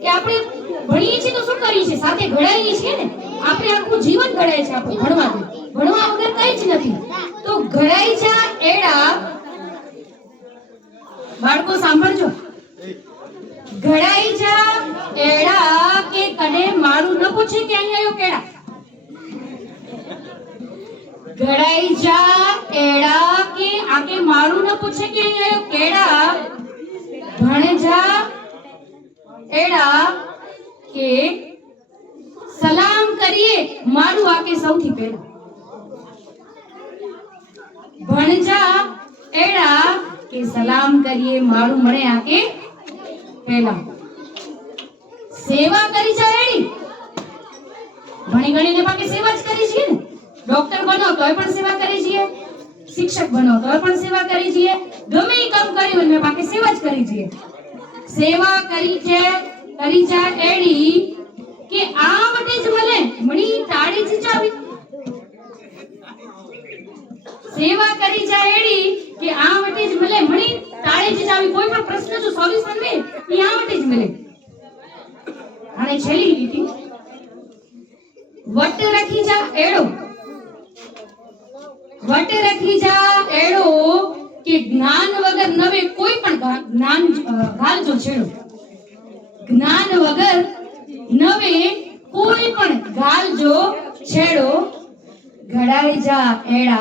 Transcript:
કે આપણે ભણીએ છીએ તો શું કરીએ છીએ? સાથે ઘડાઈએ છીએ ને. આપણે આખું જીવન ઘડાય છે આપણું ભણવાથી. ભણવા વગર કંઈ જ નથી. તો ઘડાઈ જા એડા, બાળકો સાંભળજો. ઘડાઈ જા એડા કે કને મારું ન પૂછે કે અહીં આવ્યો કેડા. ઘડાઈ જા એડા કે આકે મારું ન પૂછે કે અહીં આવ્યો કેડા. ભણ જા એડા કે સલામ કરીએ મારું આકે સૌથી પહેલા. ભણ જા એડા કે સલામ કરીએ મારું મળે આકે પહેલા. સેવા કરી જા એડી. ભણી ગણીને બાકી સેવા જ કરી છીએ ને. ડોક્ટર બનો તોય પણ સેવા કરી છીએ, શિક્ષક બનો તોય પણ સેવા કરી છીએ, ગમે એ કામ કર્યું એટલે બાકી સેવા જ કરી છીએ. સેવા કરી જા એડી કે આ વટે જ મળે મણી તાળી ચીચાવી. સેવા કરી જા એડી કે આ વટે જ મળે મણી તાળી ચીચાવી. કોઈ પણ પ્રશ્ન જો સોલ્યુશન લે એ આ વટે જ મળે. અને છેલ્લી લીટી વટ રાખી જા એડો. વટ રાખી જા એડો કે જ્ઞાન વગર નવે કોઈ પણ જ્ઞાન ગાલજો છેડો. જ્ઞાન વગર નવે કોઈ પણ ગાલજો છેડો. ઘડાઈ જા એડા